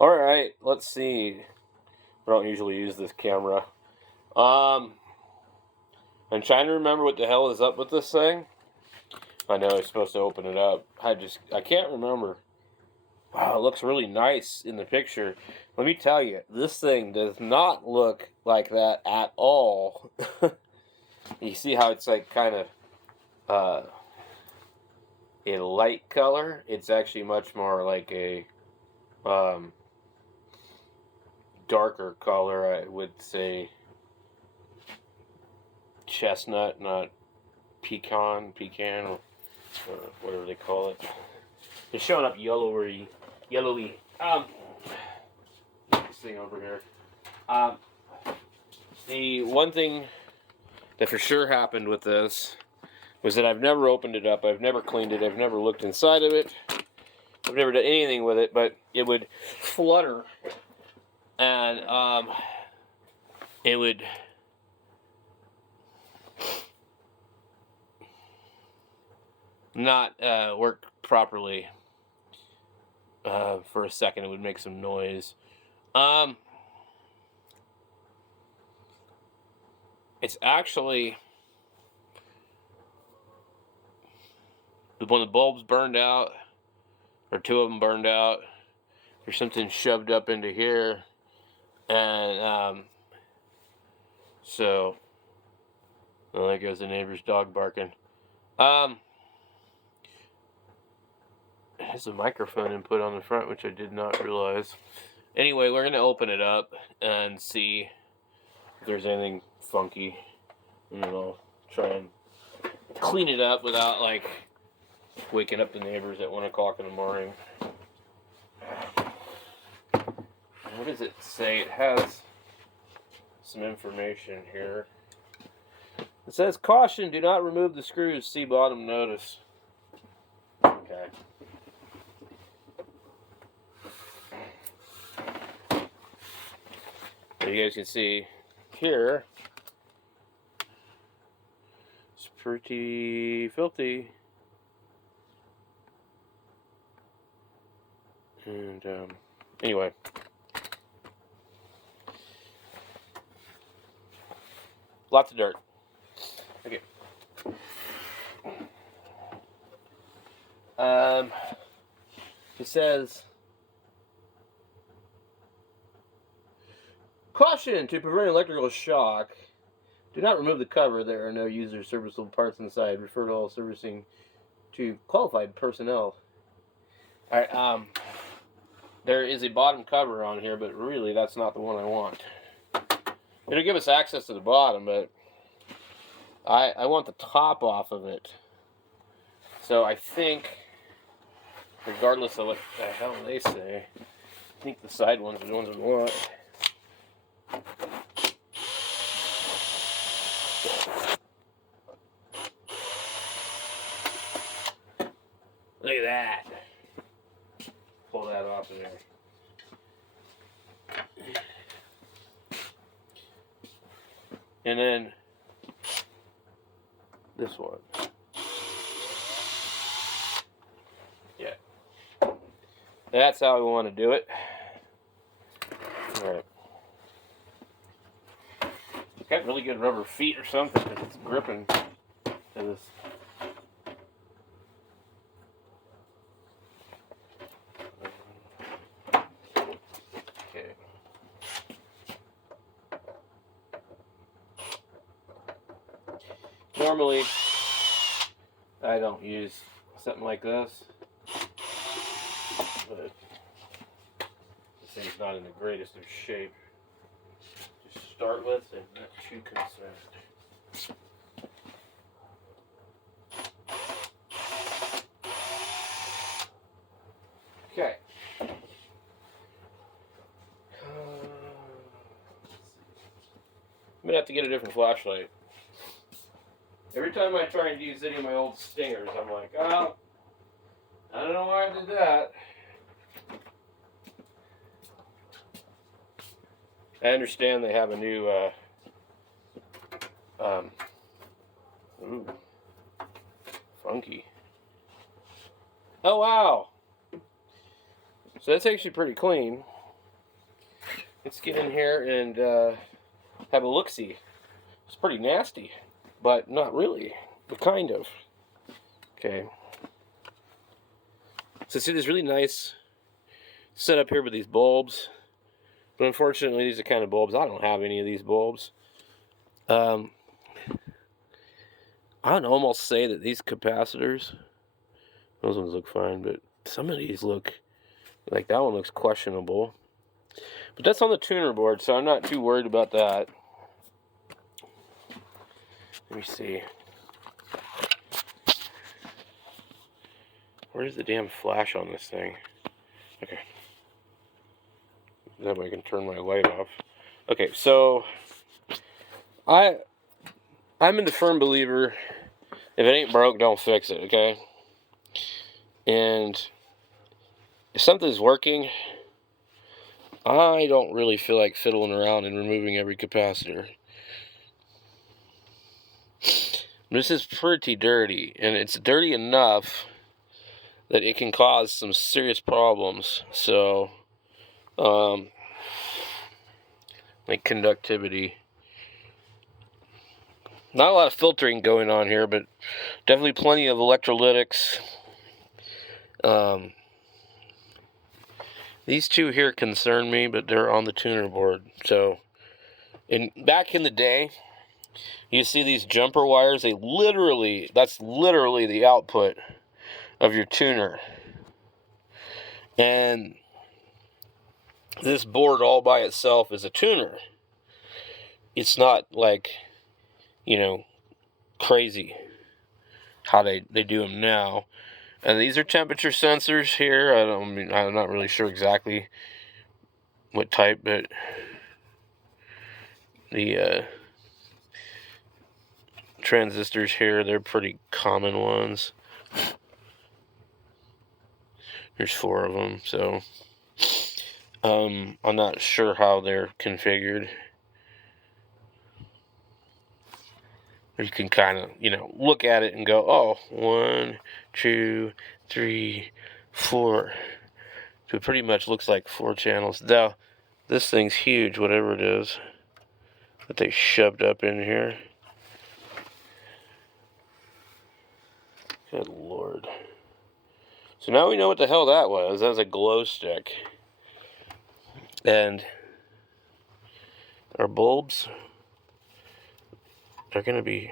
Alright, let's see. I don't usually use this camera. I'm trying to remember what the hell is up with this thing. I know I'm supposed to open it up. I can't remember. Wow, it looks really nice in the picture. Let me tell you, this thing does not look like that at all. You see how it's like kind of a light color? It's actually much more like a darker color, I would say. Chestnut, not pecan, or whatever they call it. It's showing up yellowy. This thing over here. The one thing that for sure happened with this was that I've never opened it up. I've never cleaned it. I've never looked inside of it. I've never done anything with it, but it would flutter, and it would not work properly. For a second, it would make some noise. It's actually when the bulbs burned out, or two of them burned out. There's something shoved up into here, and so, well, there goes the neighbor's dog barking. It has a microphone input on the front, which I did not realize. Anyway, we're going to open it up and see if there's anything funky. And then I'll try and clean it up without, like, waking up the neighbors at 1 o'clock in the morning. What does it say? It has some information here. It says, caution, do not remove the screws. See bottom notice. Okay. You guys can see here, it's pretty filthy. And anyway, lots of dirt. Okay. It says, caution, to prevent electrical shock, do not remove the cover. There are no user serviceable parts inside. Refer to all servicing to qualified personnel. Alright, there is a bottom cover on here, but really that's not the one I want. It'll give us access to the bottom, but I want the top off of it. So I think, regardless of what the hell they say, I think the side ones are the ones we want. Look at that. Pull that off of there. And then this one. Yeah. That's how we want to do it. Alright. It's got really good rubber feet or something because it's gripping to this. Okay. Normally, I don't use something like this, but this thing's not in the greatest of shape to start with, and not too concerned. Okay. I'm gonna have to get a different flashlight. Every time I try and use any of my old stingers, I'm like, oh, I don't know why I did that. I understand they have a new, ooh, funky. Oh, wow. So that's actually pretty clean. let's get in here and have a look-see. It's pretty nasty, but not really, but kind of. Okay. So see this really nice setup here with these bulbs, but unfortunately these are kind of bulbs. I don't have any of these bulbs. I would almost say that these capacitors, those ones look fine, but some of these look like that one looks questionable. But that's on the tuner board, so I'm not too worried about that. Let me see. Where's the damn flash on this thing? Okay. That way I can turn my light off. Okay, so I'm in the firm believer, if it ain't broke, don't fix it, okay? And if something's working, I don't really feel like fiddling around and removing every capacitor. This is pretty dirty, and it's dirty enough that it can cause some serious problems. So, like conductivity. Not a lot of filtering going on here, but definitely plenty of electrolytics. These two here concern me, but they're on the tuner board. So, back in the day, you see these jumper wires, that's literally the output of your tuner. And this board all by itself is a tuner. It's not like, crazy how they do them now. And these are temperature sensors here. I'm not really sure exactly what type, but the transistors here, they're pretty common ones. There's 4 of them, so I'm not sure how they're configured. You can kind of, look at it and go, oh, 1, 2, 3, 4. So it pretty much looks like 4 channels. Now, this thing's huge, whatever it is that they shoved up in here. Good Lord. So now we know what the hell that was. That was a glow stick. And our bulbs, they're going to be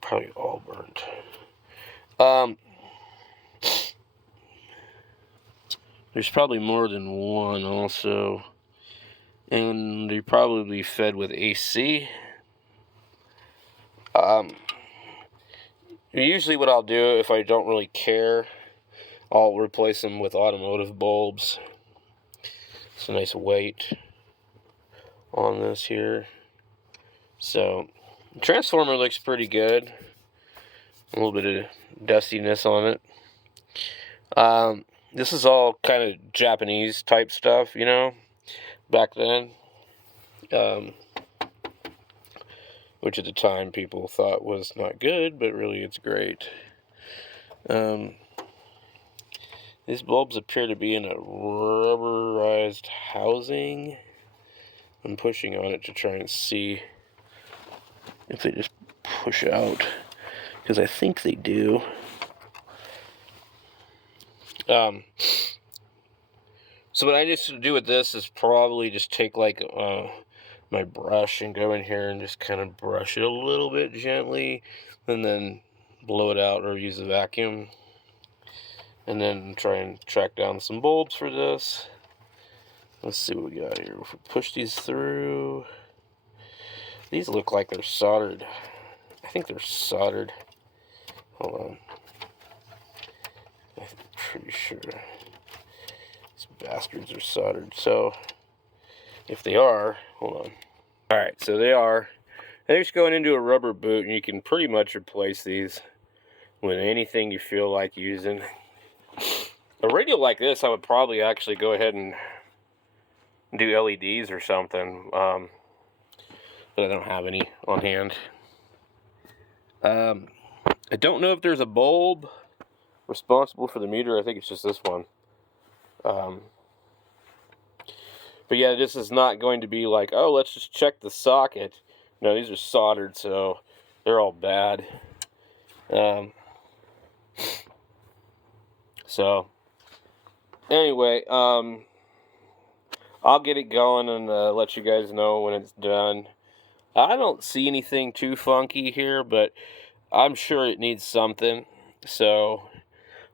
probably all burnt. There's probably more than one also. And they're probably fed with AC. Usually what I'll do, if I don't really care, I'll replace them with automotive bulbs. It's a nice weight on this here. So, the transformer looks pretty good. A little bit of dustiness on it. This is all kind of Japanese type stuff, back then. Which at the time people thought was not good, but really it's great. These bulbs appear to be in a rubberized housing. I'm pushing on it to try and see if they just push out, because I think they do. So what I need to do with this is probably just take like my brush and go in here and just kind of brush it a little bit gently, and then blow it out or use a vacuum, and then try and track down some bulbs for this. Let's see what we got here. If we push these through, these look like they're soldered. I think they're soldered. Hold on. I'm pretty sure these bastards are soldered. So if they are, hold on. Alright, so they are. They're just going into a rubber boot, and you can pretty much replace these with anything you feel like using. A radio like this, I would probably actually go ahead and do LEDs or something, but I don't have any on hand. I don't know if there's a bulb responsible for the meter. I think it's just this one. But yeah, this is not going to be like, oh, let's just check the socket. No, these are soldered, so they're all bad. So anyway, I'll get it going and let you guys know when it's done. I don't see anything too funky here, but I'm sure it needs something. So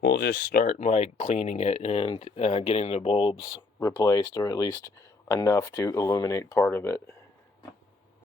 we'll just start by cleaning it and getting the bulbs replaced, or at least enough to illuminate part of it.